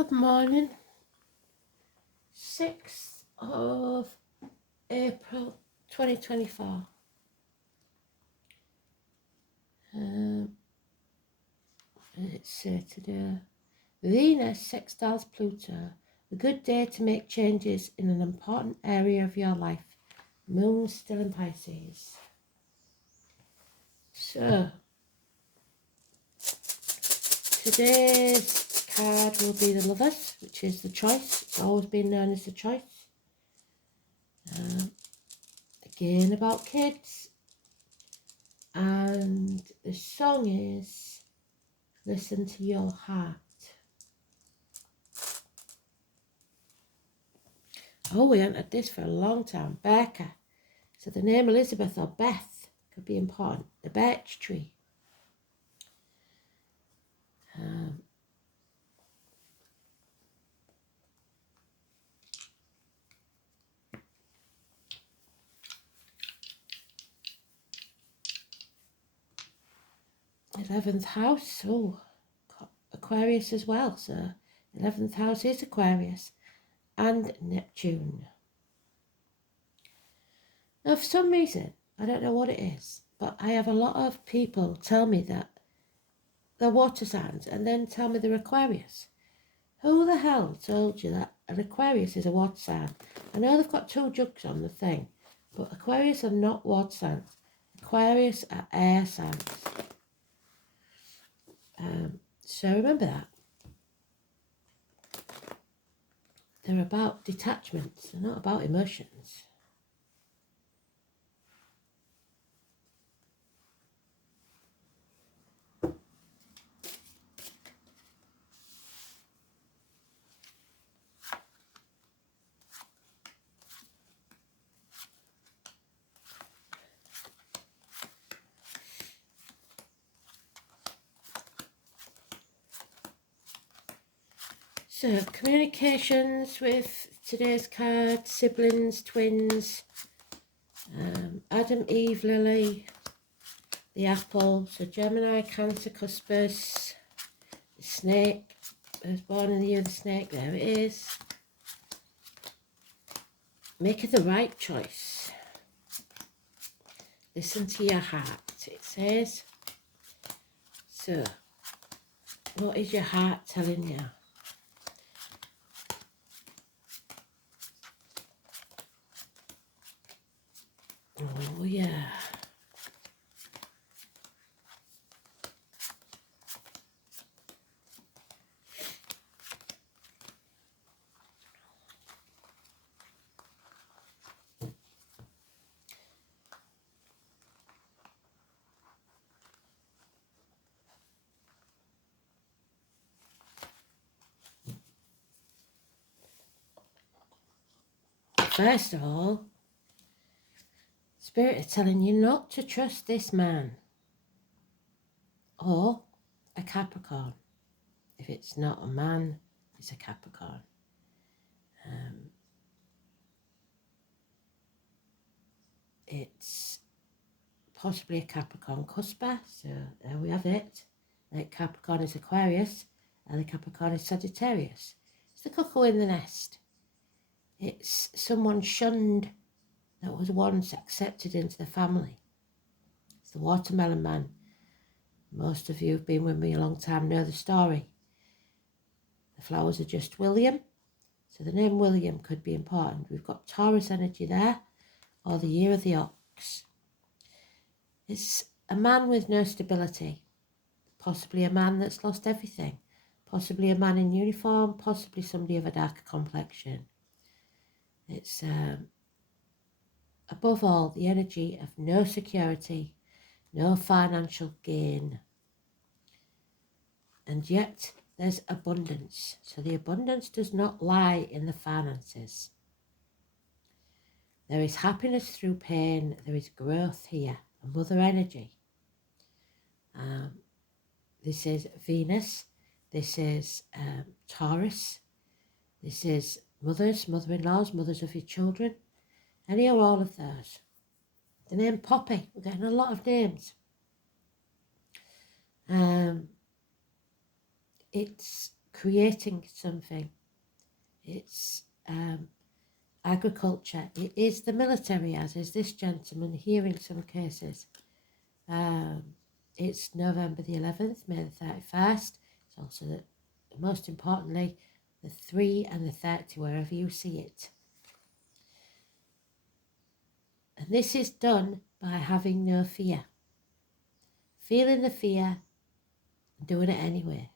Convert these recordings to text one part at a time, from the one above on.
Good morning, 6th of April 2024. It's today. Venus sextiles Pluto. A good day to make changes in an important area of your life. Moon still in Pisces. So, today's card will be the Lovers, which is the choice. It's always been known as the choice. Again about kids. And the song is Listen to Your Heart. Oh, we haven't had this for a long time. Becca. So the name Elizabeth or Beth could be important. The birch tree. 11th house. Oh, Aquarius as well. So 11th house is Aquarius and Neptune. Now, for some reason, I don't know what it is, but I have a lot of people tell me that they're water signs and then tell me they're Aquarius. Who the hell told you that an Aquarius is a water sign? I know they've got two jugs on the thing, but Aquarius are not water signs. Aquarius are air signs. So remember that. They're about detachments. They're not about emotions. So, communications with today's card, siblings, twins, Adam, Eve, Lily, the apple, so Gemini, Cancer, Cuspers, the snake, I was born in the year of the snake, there it is. Making the right choice. Listen to your heart, it says. So, what is your heart telling you? Oh, yeah. First of all, Spirit is telling you not to trust this man or a Capricorn. If it's not a man, it's a Capricorn. It's possibly a Capricorn cusper, so there we have it. Like Capricorn is Aquarius, and the Capricorn is Sagittarius. It's the cuckoo in the nest. It's someone shunned that was once accepted into the family. It's the watermelon man. Most of you who've been with me a long time know the story. The flowers are just William, so the name William could be important. We've got Taurus energy there, or the year of the ox. It's a man with no stability, possibly a man that's lost everything, possibly a man in uniform, possibly somebody of a darker complexion. It's above all the energy of no security, no financial gain. And yet there's abundance. So the abundance does not lie in the finances. There is happiness through pain. There is growth here, a mother energy. This is Venus. This is Taurus. This is mothers, mother-in-laws, mothers of your children. Any or all of those. The name Poppy. We're getting a lot of names. It's creating something. It's agriculture. It is the military, as is this gentleman here in some cases. It's November the 11th, May the 31st. It's also, most importantly, the 3 and the 30, wherever you see it. And this is done by having no fear. Feeling the fear and doing it anyway.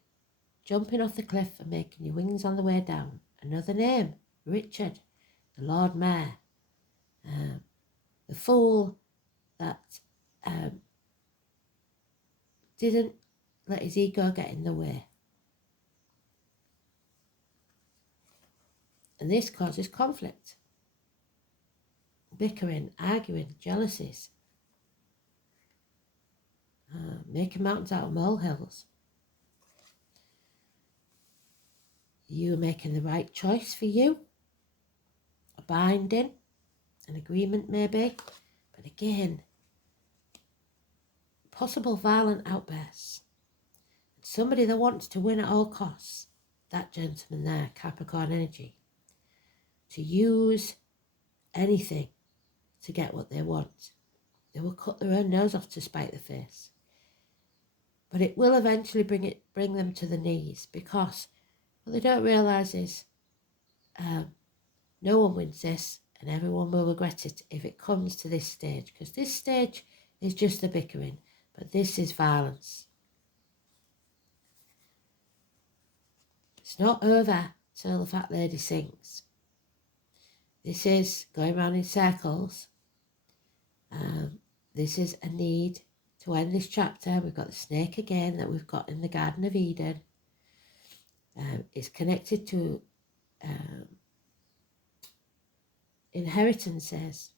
Jumping off the cliff and making your wings on the way down. Another name, Richard, the Lord Mayor. The fool that didn't let his ego get in the way. And this causes conflict, bickering, arguing, jealousies, making mountains out of molehills. You making the right choice for you, a binding, an agreement maybe, but again, possible violent outbursts. Somebody that wants to win at all costs, that gentleman there, Capricorn energy, to use anything to get what they want. They will cut their own nose off to spite the face. But it will eventually bring them to the knees, because what they don't realise is no one wins this, and everyone will regret it if it comes to this stage, because this stage is just the bickering, but this is violence. It's not over till the fat lady sings. This is going round in circles. This is a need to end this chapter. We've got the snake again that we've got in the Garden of Eden. It's connected to inheritances.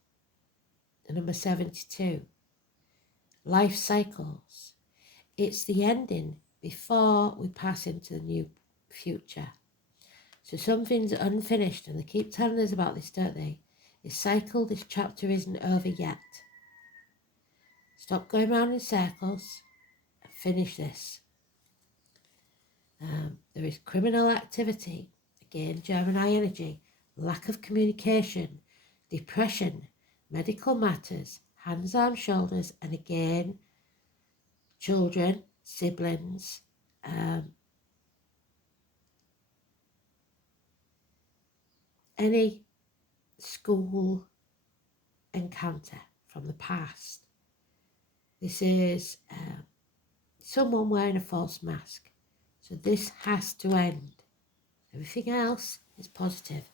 Number 72. Life cycles. It's the ending before we pass into the new future. So something's unfinished, and they keep telling us about this, don't they? This cycle, this chapter isn't over yet. Stop going round in circles and finish this. There is criminal activity, again, Gemini energy, lack of communication, depression, medical matters, hands, arms, shoulders, and again, children, siblings, any school encounter from the past. This is someone wearing a false mask. So this has to end. Everything else is positive.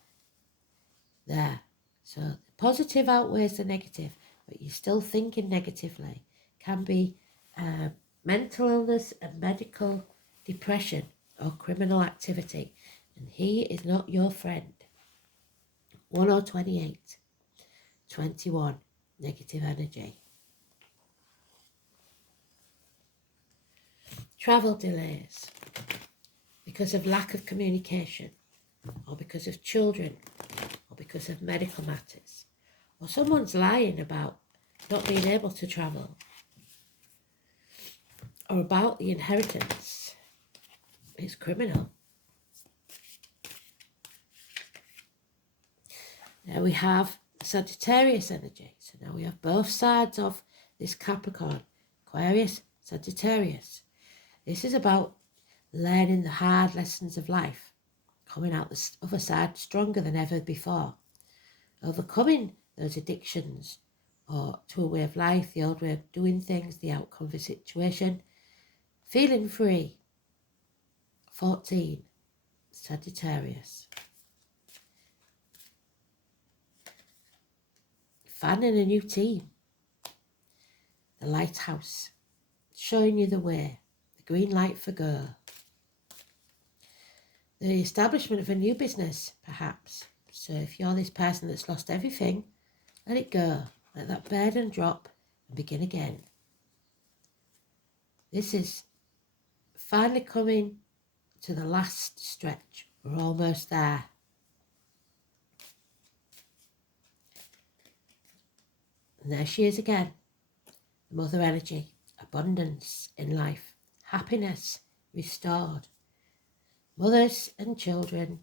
There. So the positive outweighs the negative, but you're still thinking negatively. Can be mental illness and medical depression or criminal activity. And he is not your friend. 1028, 21, negative energy. Travel delays because of lack of communication, or because of children, or because of medical matters, or someone's lying about not being able to travel, or about the inheritance. It's criminal. Now we have Sagittarius energy. So now we have both sides of this Capricorn, Aquarius, Sagittarius. This is about learning the hard lessons of life, coming out the other side stronger than ever before, overcoming those addictions or to a way of life, the old way of doing things, the outcome of a situation, feeling free. 14, Sagittarius. Finding a new team. The lighthouse, showing you the way, the green light for go. The establishment of a new business, perhaps. So if you're this person that's lost everything, let it go. Let that burden drop and begin again. This is finally coming to the last stretch. We're almost there. And there she is again. The mother energy, abundance in life, happiness restored. mothers and children,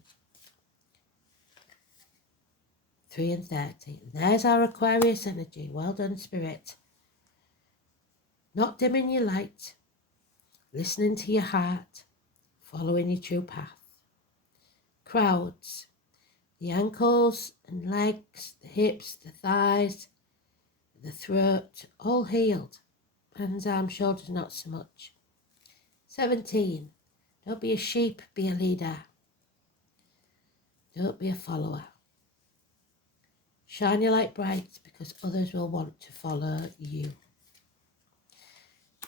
3 and 30. And there's our Aquarius energy. Well done, Spirit. Not dimming your light, listening to your heart, following your true path. Crowds, the ankles and legs, the hips, the thighs, the throat, all healed. Hands, arms, shoulders, not so much. 17. Don't be a sheep, be a leader. Don't be a follower. Shine your light bright because others will want to follow you.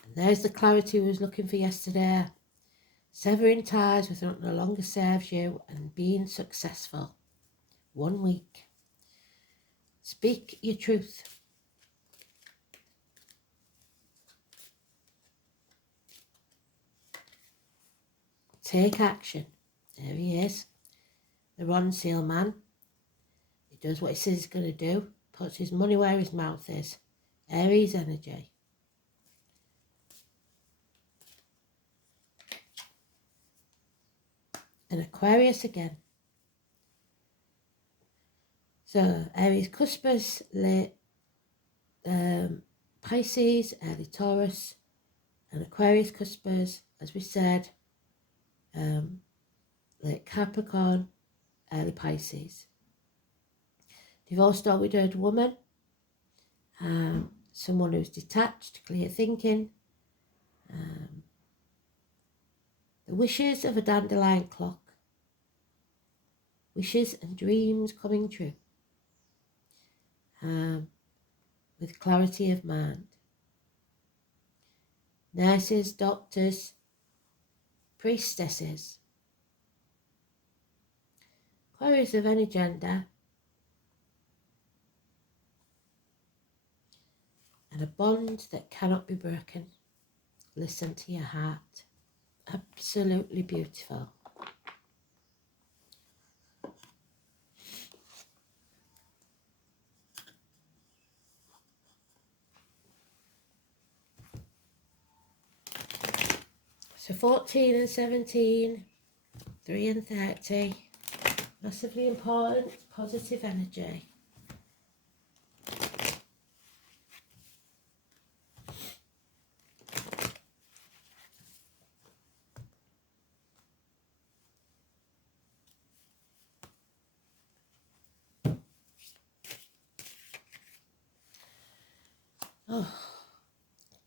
And there's the clarity we was looking for yesterday. Severing ties with what no longer serves you and being successful. 1 week. Speak your truth. Take action. There he is. The Ron Seal man. He does what he says he's going to do. Puts his money where his mouth is. Aries energy. And Aquarius again. So Aries cuspers, late Pisces, early Taurus, and Aquarius cuspers, as we said, late Capricorn, early Pisces. Divorced or widowed woman, someone who's detached, clear thinking, the wishes of a dandelion clock, wishes and dreams coming true, with clarity of mind. Nurses, doctors, priestesses, Aquarius of any gender, and a bond that cannot be broken. Listen to your heart. Absolutely beautiful. So 14 and 17, 3 and 30, massively important, positive energy. Oh,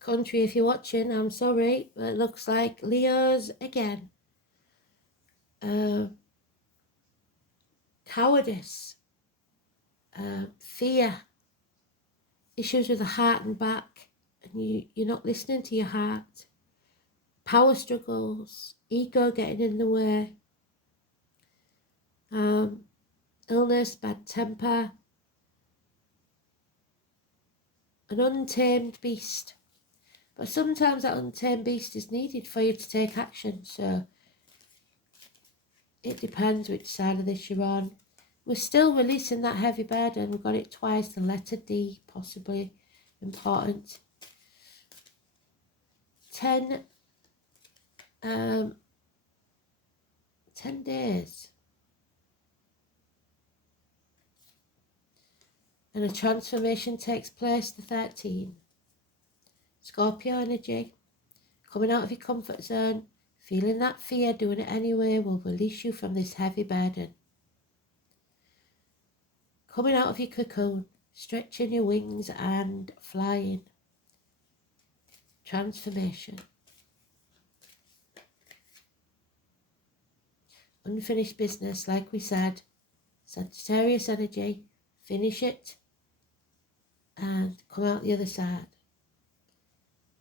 country, if you're watching, I'm sorry, but it looks like Leo's again. Cowardice, fear, issues with the heart and back, and you're not listening to your heart. Power struggles, ego getting in the way, illness, bad temper, an untamed beast. But sometimes that untamed beast is needed for you to take action, so it depends which side of this you're on. We're still releasing that heavy burden. We've got it twice, the letter D, possibly important. 10 days. And a transformation takes place, the 13. Scorpio energy. Coming out of your comfort zone, feeling that fear, doing it anyway, will release you from this heavy burden. Coming out of your cocoon, stretching your wings and flying. Transformation. Unfinished business, like we said. Sagittarius energy. Finish it and come out the other side.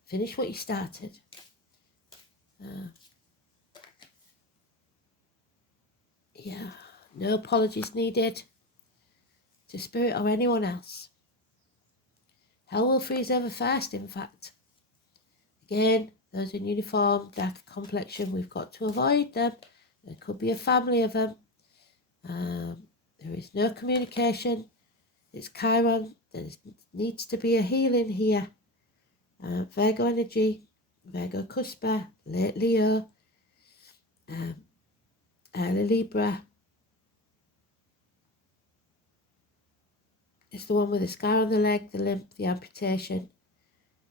Finish what you started. Yeah, no apologies needed to Spirit or anyone else. Hell will freeze over first, in fact. Again, those in uniform, darker complexion, we've got to avoid them. There could be a family of them. There is no communication. It's Chiron. There needs to be a healing here. Virgo energy, Virgo Cusper, late Leo. The Libra is the one with the scar on the leg, the limp, the amputation.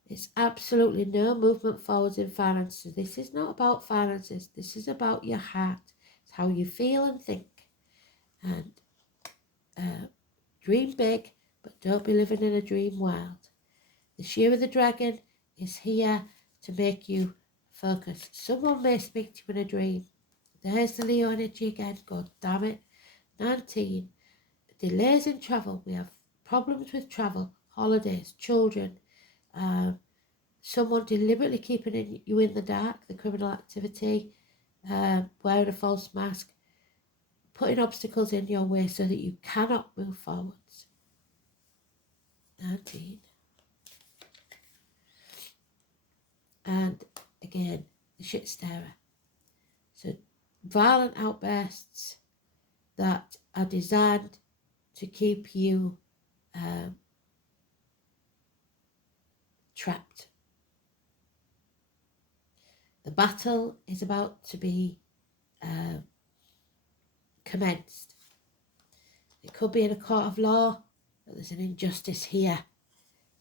It's absolutely no movement forwards in finances. This is not about finances. This is about your heart. It's how you feel and think. And dream big, but don't be living in a dream world. The year of the dragon is here to make you focus. Someone may speak to you in a dream. There's the Leo energy again. God damn it. 19. Delays in travel. We have problems with travel, holidays, children, someone deliberately keeping you in the dark, the criminal activity, wearing a false mask, putting obstacles in your way so that you cannot move forwards. 19. And again, the shit stirrer. So violent outbursts that are designed to keep you trapped. The battle is about to be commenced. It could be in a court of law, but there's an injustice here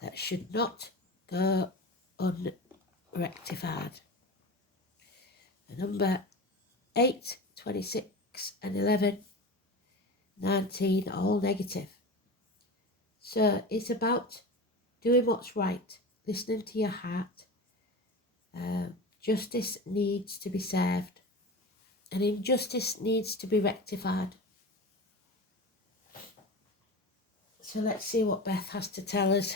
that should not go unrectified. The number 8, 26 and 11, 19, all negative. So it's about doing what's right, listening to your heart. Justice needs to be served, and injustice needs to be rectified. So let's see what Beth has to tell us.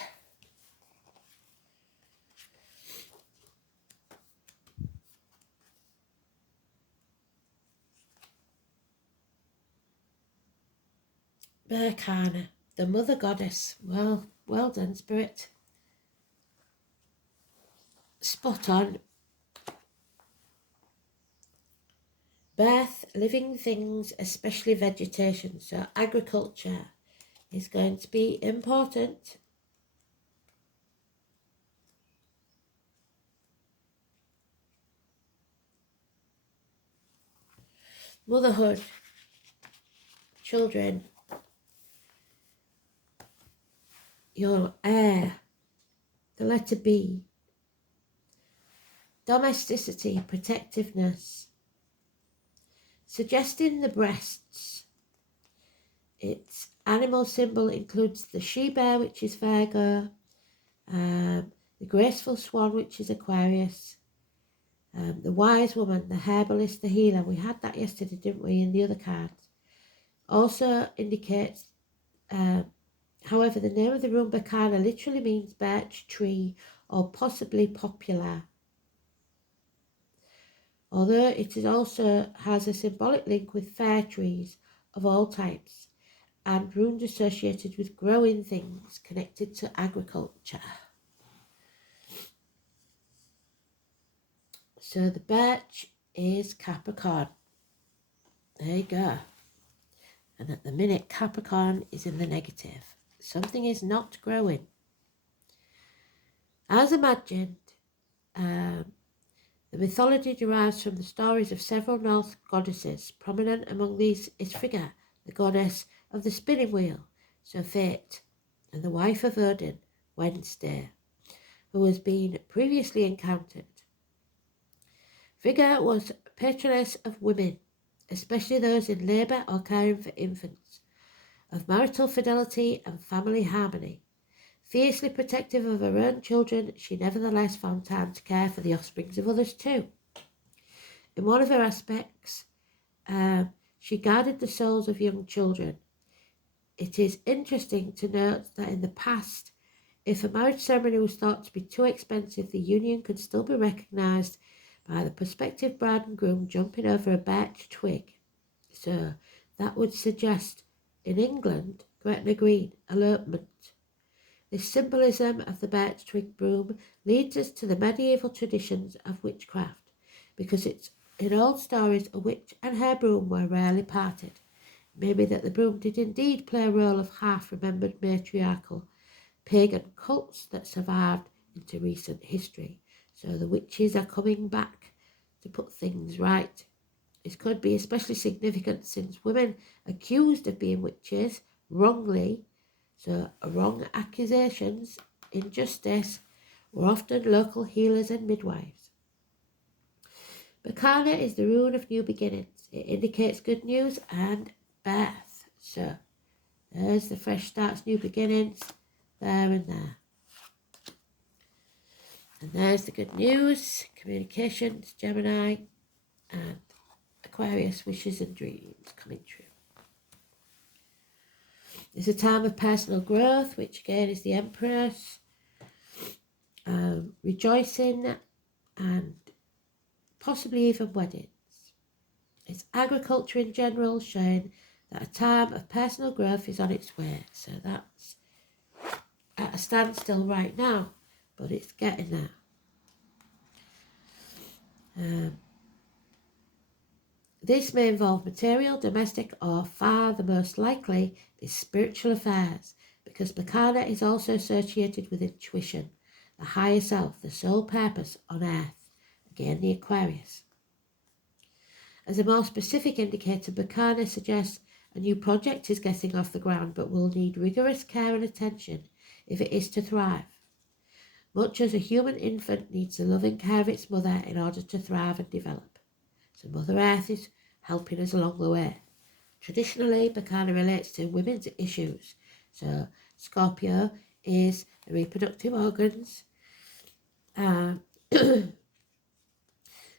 Berkana, the mother goddess. Well done, Spirit. Spot on. Birth, living things, especially vegetation. So agriculture is going to be important. Motherhood, children, your heir, the letter B. Domesticity, protectiveness. Suggesting the breasts. Its animal symbol includes the she-bear, which is Virgo, the graceful swan, which is Aquarius, the wise woman, the herbalist, the healer. We had that yesterday, didn't we, in the other cards. Also indicates, however, the name of the room Berkana literally means birch tree or possibly popular. Although it also has a symbolic link with fir trees of all types and runes associated with growing things connected to agriculture. So the birch is Capricorn. There you go. And at the minute, Capricorn is in the negative. Something is not growing. As imagined, the mythology derives from the stories of several Norse goddesses. Prominent among these is Frigga, the goddess of the spinning wheel, so Fate, and the wife of Odin, Wednesday, who has been previously encountered. Frigga was patroness of women, especially those in labour or caring for infants, of marital fidelity and family harmony. Fiercely protective of her own children, she nevertheless found time to care for the offsprings of others too. In one of her aspects, she guarded the souls of young children. It is interesting to note that in the past, if a marriage ceremony was thought to be too expensive, the union could still be recognised by the prospective bride and groom jumping over a birch twig. So that would suggest, in England, Gretna Green, elopement. This symbolism of the birch twig broom leads us to the medieval traditions of witchcraft, because it's in old stories a witch and her broom were rarely parted. Maybe that the broom did indeed play a role of half-remembered matriarchal pagan cults that survived into recent history. So the witches are coming back to put things right It could be especially significant since women accused of being witches wrongly, so wrong accusations, injustice, were often local healers and midwives. Bakana is the rune of new beginnings. It indicates good news and birth. So there's the fresh starts, new beginnings, there and there. And there's the good news, communications, Gemini, and Aquarius, wishes and dreams coming true. It's a time of personal growth, which again is the Empress, rejoicing and possibly even weddings. It's agriculture in general, showing that a time of personal growth is on its way. So that's at a standstill right now, but it's getting there. This may involve material, domestic, or far the most likely is spiritual affairs, because Bakana is also associated with intuition, the higher self, the sole purpose on earth, again the Aquarius. As a more specific indicator, Bakana suggests a new project is getting off the ground but will need rigorous care and attention if it is to thrive. Much as a human infant needs the loving care of its mother in order to thrive and develop. So Mother Earth is helping us along the way. Traditionally, Bakana relates to women's issues. So Scorpio is the reproductive organs,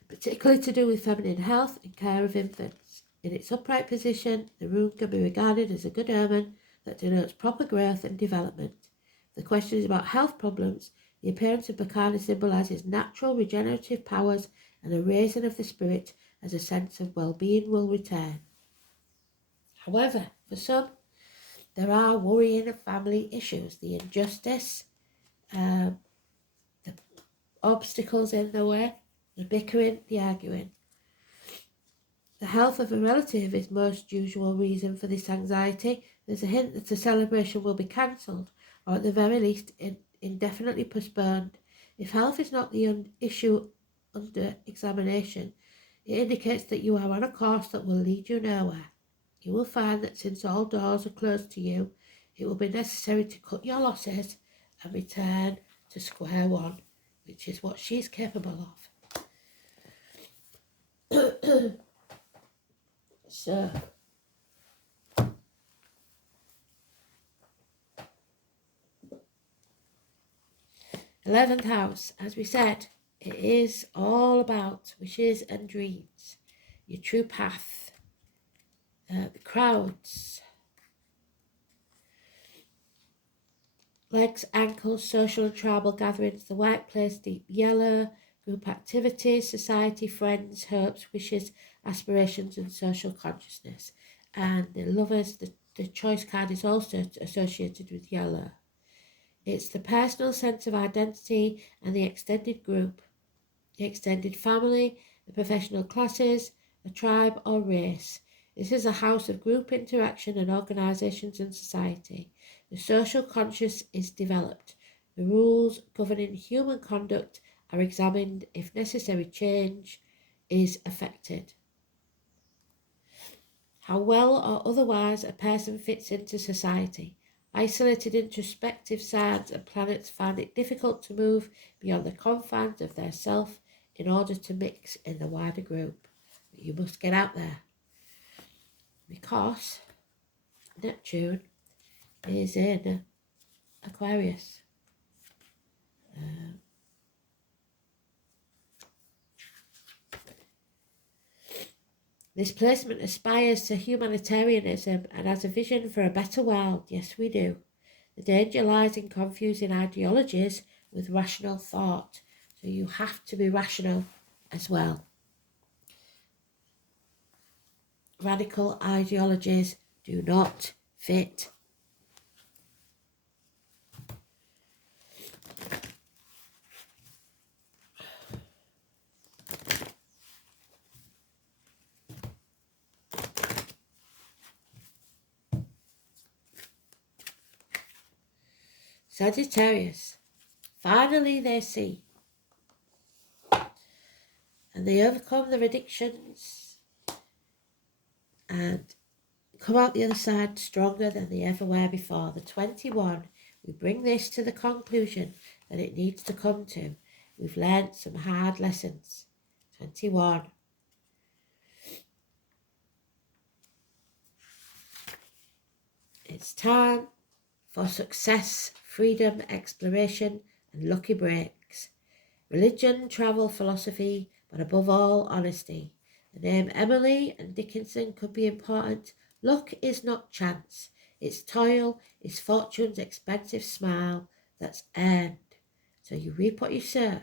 particularly to do with feminine health and care of infants. In its upright position, the rune can be regarded as a good omen that denotes proper growth and development. If the question is about health problems, the appearance of Bakana symbolises natural regenerative powers and a raising of the spirit as a sense of well-being will return. However, for some, there are worrying family issues, the injustice, the obstacles in the way, the bickering, the arguing. The health of a relative is most usual reason for this anxiety. There's a hint that the celebration will be cancelled, or at the very least indefinitely postponed. If health is not the issue under examination, it indicates that you are on a course that will lead you nowhere. You will find that since all doors are closed to you, it will be necessary to cut your losses and return to square one, which is what she's capable of. So, 11th house, as we said, it is all about wishes and dreams, your true path, the crowds, legs, ankles, social and tribal gatherings, the workplace, deep yellow, group activities, society, friends, hopes, wishes, aspirations and social consciousness. And the lovers, the choice card is also associated with yellow. It's the personal sense of identity and the extended group, the extended family, the professional classes, a tribe or race. This is a house of group interaction and organisations and society. The social conscious is developed. The rules governing human conduct are examined if necessary change is affected. How well or otherwise a person fits into society. Isolated introspective signs and planets find it difficult to move beyond the confines of their self in order to mix in the wider group. But you must get out there, because Neptune is in Aquarius. This placement aspires to humanitarianism and has a vision for a better world. Yes, we do. The danger lies in confusing ideologies with rational thought. So you have to be rational as well. Radical ideologies do not fit. Sagittarius. Finally they see. And they overcome their addictions and come out the other side stronger than they ever were before. The 21, we bring this to the conclusion that it needs to come to. We've learned some hard lessons. 21. It's time for success, freedom, exploration, and lucky breaks. Religion, travel, philosophy, but above all, honesty. The name Emily and Dickinson could be important. Luck is not chance. It's toil, it's fortune's expensive smile that's earned. So you reap what you sow.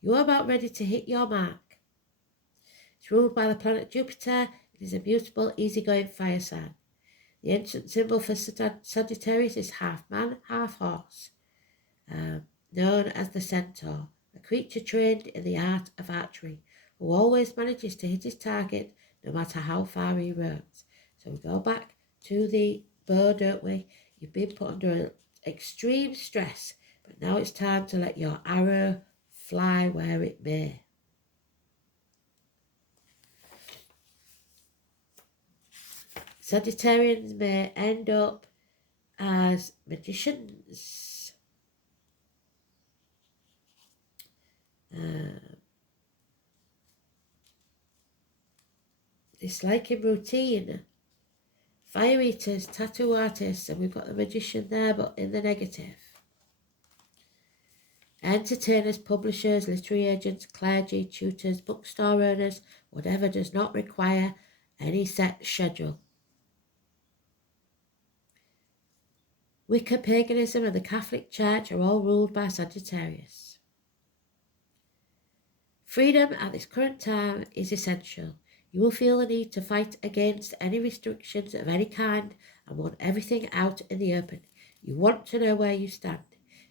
You're about ready to hit your mark. It's ruled by the planet Jupiter. It is a beautiful, easygoing fire sign. The ancient symbol for Sagittarius is half man, half horse, known as the centaur, a creature trained in the art of archery, who always manages to hit his target no matter how far he roams. So we go back to the bow, don't we? You've been put under extreme stress, but now it's time to let your arrow fly where it may. Sagittarians may end up as magicians, disliking routine, fire eaters, tattoo artists, and we've got the magician there, but in the negative. Entertainers, publishers, literary agents, clergy, tutors, bookstore owners, whatever does not require any set schedule. Wicca, paganism, and the Catholic Church are all ruled by Sagittarius. Freedom at this current time is essential. You will feel the need to fight against any restrictions of any kind and want everything out in the open. You want to know where you stand.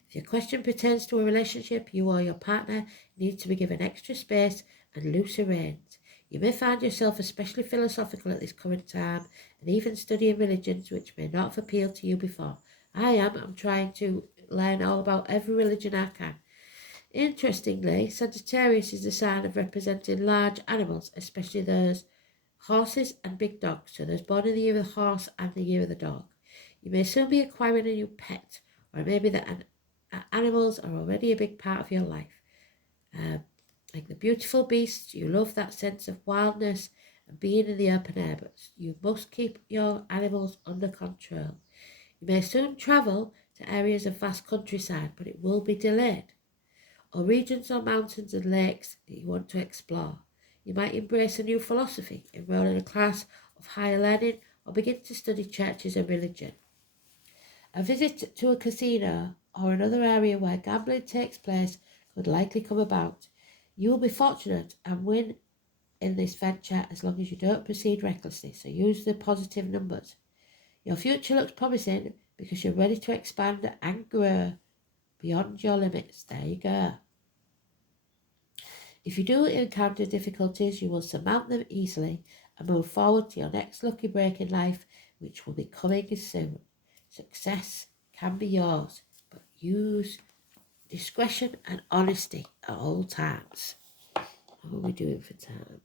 If your question pertains to a relationship, you or your partner need to be given extra space and looser reins. You may find yourself especially philosophical at this current time and even studying religions which may not have appealed to you before. I'm trying to learn all about every religion I can. Interestingly, Sagittarius is the sign of representing large animals, especially those horses and big dogs, so those born in the year of the horse and the year of the dog. You may soon be acquiring a new pet, or it may be that animals are already a big part of your life. Like the beautiful beasts, you love that sense of wildness and being in the open air, but you must keep your animals under control. You may soon travel to areas of vast countryside, but it will be delayed, or regions or mountains and lakes that you want to explore. You might embrace a new philosophy, enroll in a class of higher learning, or begin to study churches and religion. A visit to a casino or another area where gambling takes place could likely come about. You will be fortunate and win in this venture as long as you don't proceed recklessly, so use the positive numbers. Your future looks promising because you're ready to expand and grow beyond your limits. There you go. If you do encounter difficulties, you will surmount them easily and move forward to your next lucky break in life, which will be coming soon. Success can be yours, but use discretion and honesty at all times. What are we doing for time?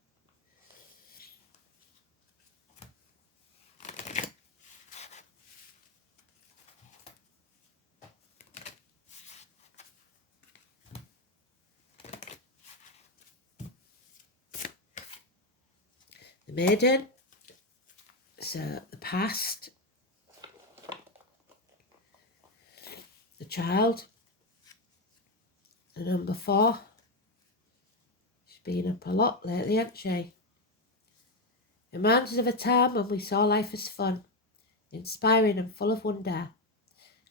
The maiden, so the past, the child, the number 4. She's been up a lot lately, hasn't she? Reminds us of a time when we saw life as fun, inspiring and full of wonder.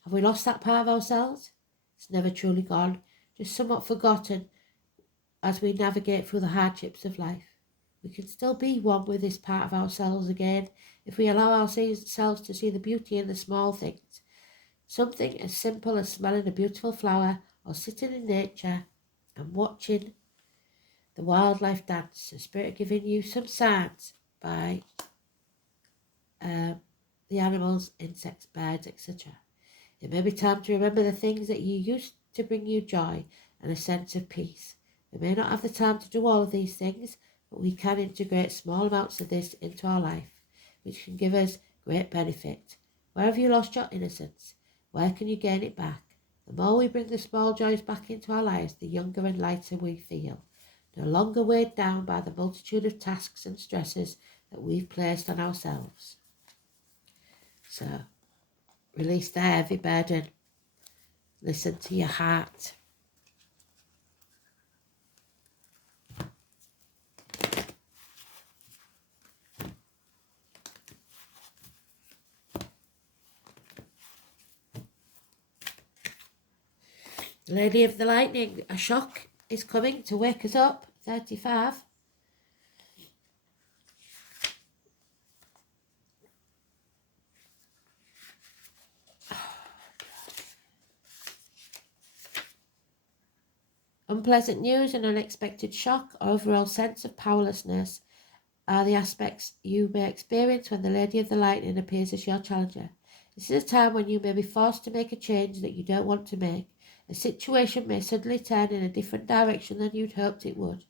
Have we lost that part of ourselves? It's never truly gone, just somewhat forgotten as we navigate through the hardships of life. We can still be one with this part of ourselves again if we allow ourselves to see the beauty in the small things. Something as simple as smelling a beautiful flower or sitting in nature and watching the wildlife dance. The spirit giving you some signs by the animals, insects, birds, etc. It may be time to remember the things that you used to bring you joy and a sense of peace. We may not have the time to do all of these things, but we can integrate small amounts of this into our life, which can give us great benefit. Where have you lost your innocence? Where can you gain it back? The more we bring the small joys back into our lives, the younger and lighter we feel, no longer weighed down by the multitude of tasks and stresses that we've placed on ourselves. So, release the heavy burden. Listen to your heart. Lady of the Lightning, a shock is coming to wake us up. 35. Unpleasant news, an unexpected shock, or overall sense of powerlessness are the aspects you may experience when the Lady of the Lightning appears as your challenger. This is a time when you may be forced to make a change that you don't want to make. A situation may suddenly turn in a different direction than you'd hoped it would.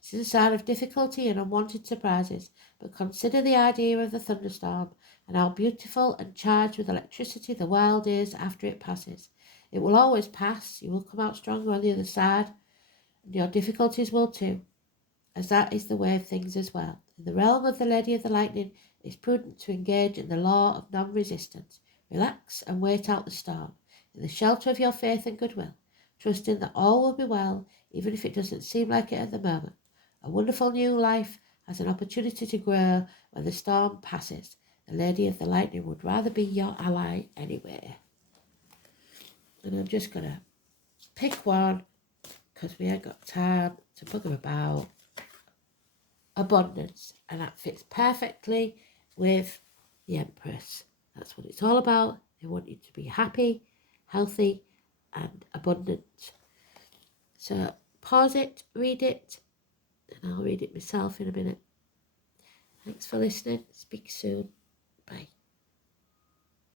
This is a sign of difficulty and unwanted surprises, but consider the idea of the thunderstorm and how beautiful and charged with electricity the world is after it passes. It will always pass. You will come out stronger on the other side, and your difficulties will too, as that is the way of things as well. In the realm of the Lady of the Lightning, it is prudent to engage in the law of non-resistance. Relax and wait out the storm, in the shelter of your faith and goodwill, trusting that all will be well, even if it doesn't seem like it at the moment. A wonderful new life has an opportunity to grow when the storm passes. The Lady of the Lightning would rather be your ally anyway. And I'm just going to pick one, because we ain't got time to bugger about. Abundance, and that fits perfectly with the Empress. That's what it's all about. They want you to be happy, healthy, and abundant. So pause it, read it, and I'll read it myself in a minute. Thanks for listening. Speak soon.